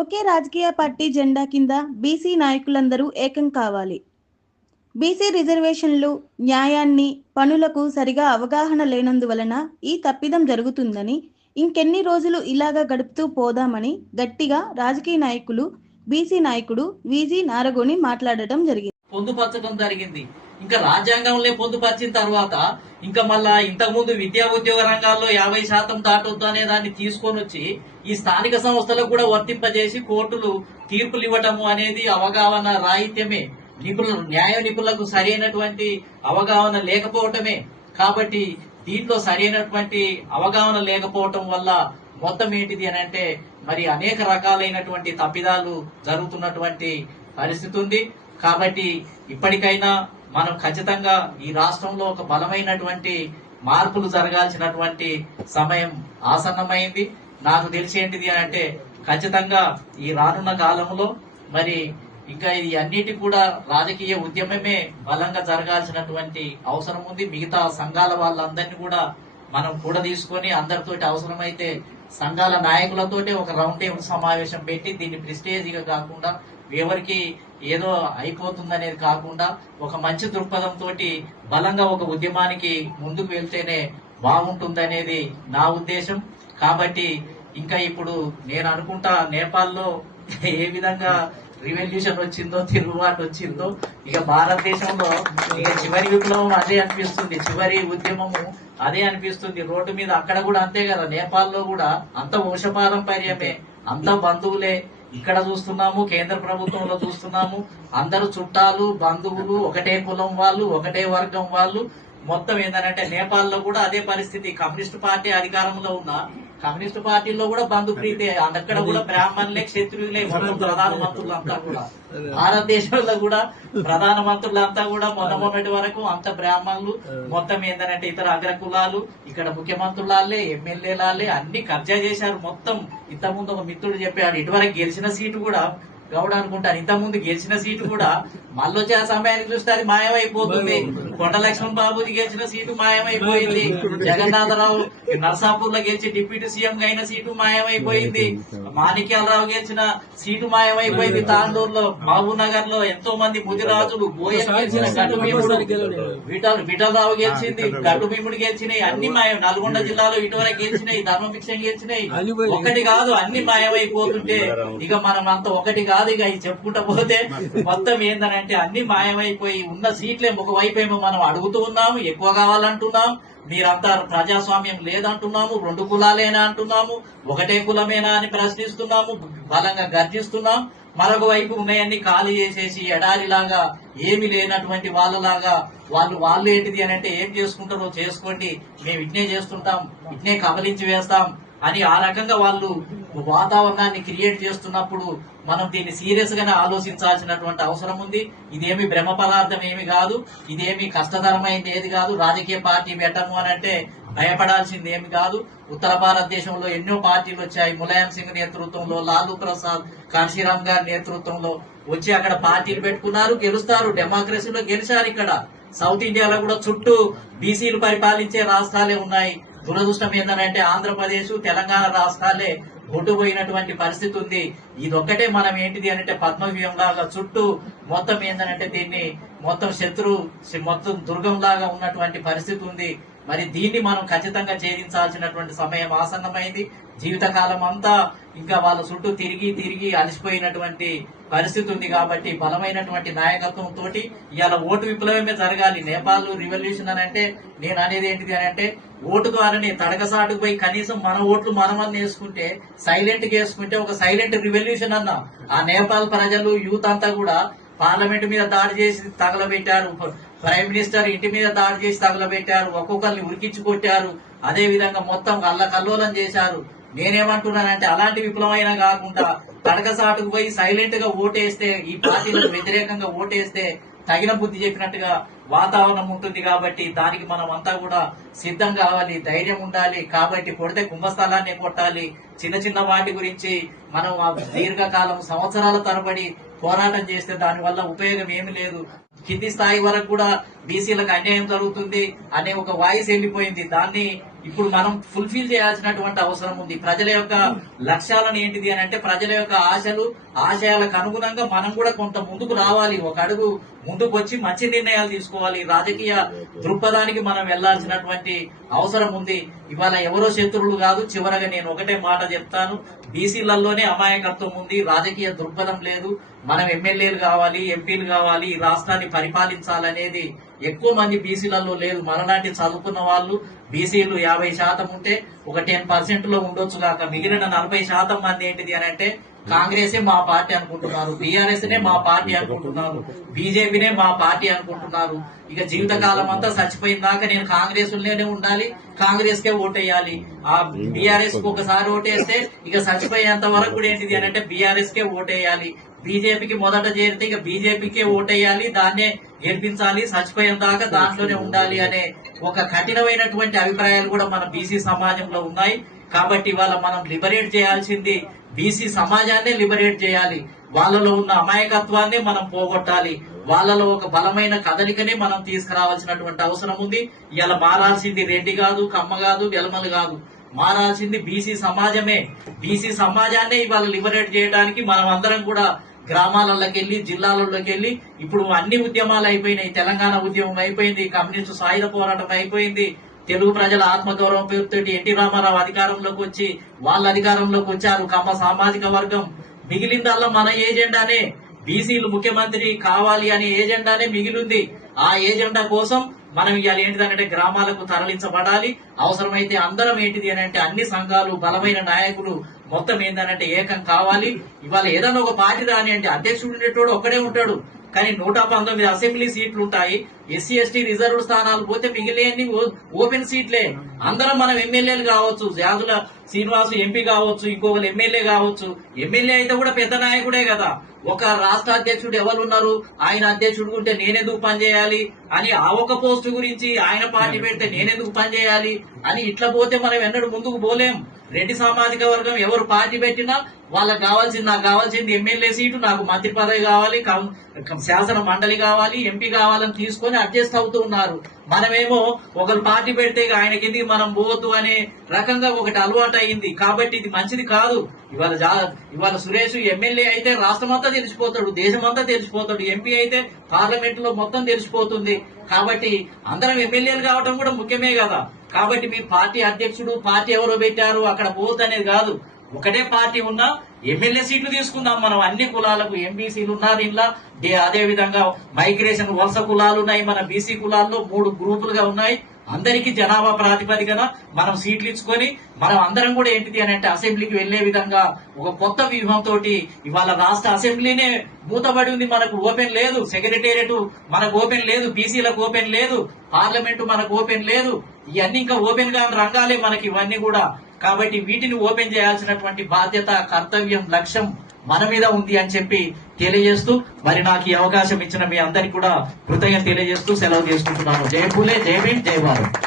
ఒకే రాజకీయ పార్టీ జెండా కింద బీసీ నాయకులందరూ ఏకం కావాలి. బీసీ రిజర్వేషన్లు న్యాయాన్ని పనులకు సరిగా అవగాహన లేనందువలన ఈ తప్పిదం జరుగుతుందని ఇంకెన్ని రోజులు ఇలాగా గడుపుతూ పోదామని గట్టిగా రాజకీయ నాయకులు బీసీ నాయకుడు వీజీ నారగోని మాట్లాడటం జరిగింది. పొందుపరచడం జరిగింది. ఇంకా రాజ్యాంగంలో పొందుపరిచిన తర్వాత ఇంకా మళ్ళా ఇంతకుముందు విద్యా ఉద్యోగ రంగాల్లో యాభై శాతం దాటొద్దు అనే దాన్ని తీసుకొని వచ్చి ఈ స్థానిక సంస్థలకు కూడా వర్తింపజేసి కోర్టులు తీర్పులు ఇవ్వటము అనేది అవగాహన రాహిత్యమే. నిపుణులు న్యాయ నిపుణులకు సరైనటువంటి అవగాహన లేకపోవటమే. కాబట్టి దీంట్లో సరైనటువంటి అవగాహన లేకపోవటం వల్ల మొత్తం ఏంటిది అని అంటే మరి అనేక రకాలైనటువంటి తప్పిదాలు జరుగుతున్నటువంటి పరిస్థితి ఉంది. కాబట్టి ఇప్పటికైనా మనం ఖచ్చితంగా ఈ రాష్ట్రంలో ఒక బలమైనటువంటి మార్పులు జరగాల్సినటువంటి సమయం ఆసన్నమైంది. నాకు తెలిసి ఏంటిది అని అంటే ఖచ్చితంగా ఈ రానున్న కాలంలో మరి ఇంకా ఇది అన్నిటి కూడా రాజకీయ ఉద్యమమే బలంగా జరగాల్సినటువంటి అవసరం ఉంది. మిగతా సంఘాల వాళ్ళందరినీ కూడా మనం కూడా తీసుకొని అందరితోటి అవసరమైతే సంఘాల నాయకులతోటి ఒక రౌండ్ టేబుల్ సమావేశం పెట్టి దీన్ని ప్రిస్టేజీగా కాకుండా ఎవరికి ఏదో అయిపోతుందనేది కాకుండా ఒక మంచి దృక్పథంతో బలంగా ఒక ఉద్యమానికి ముందుకు వెళ్తేనే బాగుంటుందనేది నా ఉద్దేశం. కాబట్టి ఇంకా ఇప్పుడు నేను అనుకుంటా నేపాల్లో ఏ విధంగా రివల్యూషన్ వచ్చిందో తిరుగుబాటు వచ్చిందో ఇక భారతదేశంలో ఇక చివరి విప్లవం అదే అనిపిస్తుంది. చివరి ఉద్యమము అదే అనిపిస్తుంది. రోడ్డు మీద అక్కడ కూడా అంతే కదా నేపాల్లో కూడా అంత వంశపారంపర్యమే అంత బంధువులే ఇక్కడ చూస్తున్నాము కేంద్ర ప్రభుత్వంలో చూస్తున్నాము. అందరూ చుట్టాలు బంధువులు ఒకటే కులం వాళ్ళు ఒకటే వర్గం వాళ్ళు మొత్తం ఏంటంటే నేపాల్లో కూడా అదే పరిస్థితి. కమ్యూనిస్ట్ పార్టీ అధికారంలో ఉన్న కమ్యూనిస్ట్ పార్టీలో కూడా బంధు ప్రీతి అక్కడ కూడా బ్రాహ్మణులే క్షత్రియులే మొత్తం ప్రధానమంత్రులు అంతా కూడా. భారతదేశంలో కూడా ప్రధాన మంత్రులంతా కూడా మొన్న మొన్నటి వరకు అంత బ్రాహ్మణులు మొత్తం ఏంటంటే ఇతర అగ్ర కులాలు ఇక్కడ ముఖ్యమంత్రులాలే ఎమ్మెల్యేలాలే అన్ని కబ్జా చేశారు. మొత్తం ఇంతకుముందు ఒక మిత్రుడు చెప్పాడు ఇటువరకు గెలిచిన సీటు కూడా గౌడ అనుకుంటాను ఇంత ముందు గెలిచిన సీటు కూడా మళ్ళొచ్చే ఆ సమయానికి చూస్తే అది మాయమైపోతుంది. కొండ లక్ష్మణ్ బాబుజీ గెలిచిన సీటు మాయమైపోయింది. జగన్నాథరావు నర్సాపూర్లో గెలిచి డిప్యూటీ సీఎం గా అయిన సీటు మాయమైపోయింది. మాణిక్యాలరావు గెలిచిన సీటు మాయమైపోయింది తాండూరులో. మహబూబ్ నగర్లో ఎంతో మంది ముదిరాజులు బోయన్ గెలిచిన విఠల్ విఠలరావు గెలిచింది. గట్టు భీముడు గెలిచినాయి. అన్ని మాయం నల్గొండ జిల్లాలో ఇటువరకు గెలిచినాయి. ధర్మభిక్షం గెలిచినాయి. ఒకటి కాదు అన్ని మాయమైపోతుంటే ఇక మనం అంత ఒకటి కాదు ఇక చెప్పుకుంటా పోతే మొత్తం ఏందనంటే అన్ని మాయమైపోయి ఉన్న సీట్లే ఒక వైపు ఏమో మనం అడుగుతూ ఉన్నాము ఎక్కువ కావాలంటున్నాం మీరంతా ప్రజాస్వామ్యం లేదంటున్నాము రెండు కులాలేనా అంటున్నాము ఒకటే కులమేనా అని ప్రశ్నిస్తున్నాము బలంగా గర్జిస్తున్నాం. మరొక వైపు ఉన్నాయన్ని ఖాళీ చేసేసి ఎడారిలాగా ఏమి లేనటువంటి వాళ్ళలాగా వాళ్ళు వాళ్ళు ఏంటిది అని అంటే ఏం చేసుకుంటారో చేసుకోండి మేము ఇట్నే చేస్తుంటాం ఇట్నే కబలించి వేస్తాం అని ఆ రకంగా వాళ్ళు వాతావరణాన్ని క్రియేట్ చేస్తున్నప్పుడు మనం దీన్ని సీరియస్ గానే ఆలోచించాల్సినటువంటి అవసరం ఉంది. ఇదేమి భ్రమ పదార్థం ఏమి కాదు. ఇదేమి కష్టతరమైంది ఏది కాదు. రాజకీయ పార్టీ పెట్టము అని అంటే భయపడాల్సింది ఏమి కాదు. ఉత్తర భారతదేశంలో ఎన్నో పార్టీలు వచ్చాయి. ములాయం సింగ్ నేతృత్వంలో లాలూ ప్రసాద్ కాశీరామ్ గారి నేతృత్వంలో వచ్చి అక్కడ పార్టీలు పెట్టుకున్నారు గెలుస్తారు. డెమోక్రసీలో గెలిచారు ఇక్కడ. సౌత్ ఇండియాలో కూడా చుట్టూ బీసీలు పరిపాలించే రాష్ట్రాలే ఉన్నాయి. దురదృష్టం ఏంటంటే ఆంధ్రప్రదేశ్ తెలంగాణ రాష్ట్రాలే కొట్టుపోయినటువంటి పరిస్థితి ఉంది. ఇదొక్కటే మనం ఏంటిది అంటే పద్మవ్యూహం లాగా చుట్టూ మొత్తం ఏంటంటే దీన్ని మొత్తం శత్రు మొత్తం దుర్గం లాగా ఉన్నటువంటి పరిస్థితి ఉంది. మరి దీన్ని మనం ఖచ్చితంగా ఛేదించాల్సినటువంటి సమయం ఆసన్నమైంది. జీవితకాలం అంతా ఇంకా వాళ్ళ చుట్టూ తిరిగి తిరిగి అలసిపోయినటువంటి పరిస్థితి ఉంది కాబట్టి బలమైనటువంటి నాయకత్వం తోటి ఇవాళ ఓటు విప్లవమే జరగాలి. నేపాల్ రివల్యూషన్ అని అంటే నేను అనేది ఏంటిది అని అంటే ఓటు ద్వారానే తడకసాటుకు పోయి కనీసం మన ఓట్లు మనమని వేసుకుంటే సైలెంట్గా వేసుకుంటే ఒక సైలెంట్ రివల్యూషన్ అన్న ఆ నేపాల్ ప్రజలు యూత్ అంతా కూడా పార్లమెంట్ మీద దాడి చేసి తగలబెట్టారు. ప్రైమ్ మినిస్టర్ ఇంటి మీద దాడి చేసి తగలబెట్టారు. ఒక్కొక్కరిని ఉరికించి కొట్టారు. అదే విధంగా మొత్తం అల్లకల్లోలం కల్లోలం చేశారు. నేనేమంటున్నానంటే అలాంటి విప్లవమైనా కాకుండా తడకసాటుకు పోయి సైలెంట్గా ఓటేస్తే ఈ పార్టీలకు వ్యతిరేకంగా ఓటేస్తే తగిన బుద్ధి చెప్పినట్టుగా వాతావరణం ఉంటుంది కాబట్టి దానికి మనం అంతా కూడా సిద్ధం కావాలి ధైర్యం ఉండాలి. కాబట్టి కొడితే కుంభస్థలాన్ని కొట్టాలి. చిన్న చిన్న వాటి గురించి మనం ఆ దీర్ఘకాలం సంవత్సరాల తరబడి పోరాటం చేస్తే దాని వల్ల ఉపయోగం ఏమి లేదు. కింది స్థాయి వరకు కూడా బీసీలకు అన్యాయం జరుగుతుంది అనే ఒక వాయిస్ వెళ్ళిపోయింది దాన్ని ఇప్పుడు మనం ఫుల్ఫిల్ చేయాల్సినటువంటి అవసరం ఉంది. ప్రజల యొక్క లక్ష్యాలను ఏంటిది అని అంటే ప్రజల యొక్క ఆశలు ఆశయాలకు అనుగుణంగా మనం కూడా కొంత ముందుకు రావాలి. ఒక అడుగు ముందుకు వచ్చి మంచి నిర్ణయాలు తీసుకోవాలి. రాజకీయ దృక్పథానికి మనం వెళ్ళాల్సినటువంటి అవసరం ఉంది. ఇవాళ ఎవరో శత్రువులు కాదు చివరగా నేను ఒకటే మాట చెప్తాను. బీసీలలోనే అమాయకత్వం ఉంది రాజకీయ దృక్పథం లేదు. మనం ఎమ్మెల్యేలు కావాలి ఎంపీలు కావాలి ఈ రాష్ట్రాన్ని పరిపాలించాలనేది ఎక్కువ మంది బీసీలలో లేదు మనలాంటి చదువుకున్న వాళ్ళు బీసీలు యాభై శాతం ఉంటే ఒక టెన్ పర్సెంట్లో ఉండొచ్చు కాక మిగిలిన నలభై శాతం మంది ఏంటిది అని అంటే కాంగ్రెసే మా పార్టీ అనుకుంటున్నారు బీఆర్ఎస్ నే మా పార్టీ అనుకుంటున్నారు బీజేపీనే మా పార్టీ అనుకుంటున్నారు. ఇక జీవితకాలం అంతా చచ్చిపోయిన దాకా నేను కాంగ్రెస్లోనే ఉండాలి కాంగ్రెస్ కే ఓటేయాలి. ఆ బీఆర్ఎస్కు ఒకసారి ఓటేస్తే ఇక చచ్చిపోయేంత వరకు కూడా ఏంటిది అని అంటే బీఆర్ఎస్ కే ఓటేయాలి. బీజేపీకి మొదట చేరితే ఇక బీజేపీకే ఓటేయాలి దాన్నే గెలిపించాలి చచ్చిపోయేంత దాకా దాంట్లోనే ఉండాలి అనే ఒక కఠినమైనటువంటి అభిప్రాయాలు కూడా మన బీసీ సమాజంలో ఉన్నాయి. కాబట్టి ఇవాళ మనం లిబరేట్ చేయాల్సింది బీసీ సమాజాన్ని లిబరేట్ చేయాలి. వాళ్ళలో ఉన్న అమాయకత్వాన్ని మనం పోగొట్టాలి. వాళ్ళలో ఒక బలమైన కదలికనే మనం తీసుకురావాల్సినటువంటి అవసరం ఉంది. ఇలా మారాల్సింది రెడ్డి కాదు కమ్మ కాదు వెలమలు కాదు. మారాల్సింది బీసీ సమాజమే. బీసీ సమాజాన్నే ఇవాళ లిబరేట్ చేయడానికి మనం అందరం కూడా గ్రామాలలోకి వెళ్ళి జిల్లాలలోకి వెళ్ళి ఇప్పుడు అన్ని ఉద్యమాలు అయిపోయినాయి. తెలంగాణ ఉద్యమం అయిపోయింది కమ్యూనిస్టు సాయుధ పోరాటం అయిపోయింది. తెలుగు ప్రజల ఆత్మగౌరవం పేరుతో ఎన్టీ రామారావు అధికారంలోకి వచ్చి వాళ్ళ అధికారంలోకి వచ్చారు. కమ్మ సామాజిక వర్గం. మిగిలిందల్లా మన ఏజెండానే. బీసీలు ముఖ్యమంత్రి కావాలి అనే ఏజెండానే మిగిలింది. ఆ ఏజెండా కోసం మనం ఇవాళ ఏంటిదంటే గ్రామాలకు తరలించబడాలి. అవసరమైతే అందరం ఏంటిది అని అంటే అన్ని సంఘాలు బలమైన నాయకులు మొత్తం ఏంటంటే ఏకం కావాలి. ఇవాళ ఏదైనా ఒక పార్టీ రాని అంటే అధ్యక్షుడు ఉండేటోడు ఒక్కడే ఉంటాడు. కానీ నూట పంతొమ్మిది అసెంబ్లీ సీట్లు ఉంటాయి. ఎస్సీ ఎస్టీ రిజర్వ్ స్థానాలు పోతే మిగిలిన ఓపెన్ సీట్లే. అందరం మనం ఎమ్మెల్యేలు కావచ్చు జాదుల శ్రీనివాసు ఎంపీ కావచ్చు ఇంకొకరు ఎమ్మెల్యే కావచ్చు. ఎమ్మెల్యే అయితే కూడా పెద్ద నాయకుడే కదా. ఒక రాష్ట్ర అధ్యక్షుడు ఎవరు ఉన్నారు ఆయన అధ్యక్షుడు ఉంటే నేనెందుకు పనిచేయాలి అని ఆ ఒక పోస్టు గురించి ఆయన పార్టీ పెడితే నేనెందుకు పనిచేయాలి అని ఇట్లా పోతే మనం ఎన్నడూ ముందుకు పోలేం. రెడ్డి సామాజిక వర్గం ఎవరు పార్టీ పెట్టినా వాళ్ళకి కావాల్సింది నాకు కావాల్సింది ఎమ్మెల్యే సీటు నాకు మంత్రి పదవి కావాలి కం- శాసన మండలి కావాలి ఎంపీ కావాలని తీసుకొని అడ్జస్ట్ అవుతూ ఉన్నారు. మనమేమో ఒకరు పార్టీ పెడితే ఇక ఆయన కిందికి మనం పోవద్దు అనే రకంగా ఒకటి అలవాటు అయింది. కాబట్టి ఇది మంచిది కాదు. ఇవాళ ఇవాళ సురేష్ ఎమ్మెల్యే అయితే రాష్ట్రమంతా తెలిసిపోతాడు దేశమంతా తెలిసిపోతాడు ఎంపీ అయితే పార్లమెంట్లో మొత్తం తెలిసిపోతుంది. కాబట్టి అందరం ఎమ్మెల్యేలు కావడం కూడా ముఖ్యమే కదా. కాబట్టి మీ పార్టీ అధ్యక్షుడు పార్టీ ఎవరో పెట్టారు అక్కడ పోత్ అనేది కాదు. ఒకటే పార్టీ ఉన్నా ఎమ్మెల్యే సీట్లు తీసుకుందాం మనం. అన్ని కులాలకు ఎంబీసీలు ఉన్నారు ఇంట్లో అదే విధంగా మైగ్రేషన్ వలస కులాలు ఉన్నాయి మన బీసీ కులాల్లో మూడు గ్రూపులుగా ఉన్నాయి. అందరికీ జనాభా ప్రాతిపదికన మనం సీట్లు ఇచ్చుకొని మనం అందరం కూడా ఏంటిది అని అంటే అసెంబ్లీకి వెళ్ళే విధంగా ఒక కొత్త వ్యూహంతో ఇవాళ రాష్ట్ర అసెంబ్లీనే మూతబడి ఉంది. మనకు ఓపెన్ లేదు. సెక్రటేరియట్ మనకు ఓపెన్ లేదు. బీసీలకు ఓపెన్ లేదు. పార్లమెంటు మనకు ఓపెన్ లేదు. ఇవన్నీ ఇంకా ఓపెన్గా రంగాలే మనకి ఇవన్నీ కూడా. కాబట్టి వీటిని ఓపెన్ చేయాల్సినటువంటి బాధ్యత కర్తవ్యం లక్ష్యం మన మీద ఉంది అని చెప్పి తెలియజేస్తూ మరి నాకు ఈ అవకాశం ఇచ్చిన మీ అందరికి కూడా కృతజ్ఞత తెలియజేస్తూ సెలవు చేసుకుంటున్నాను. జయ పూలే జయ భీమ్ జయ భారత్.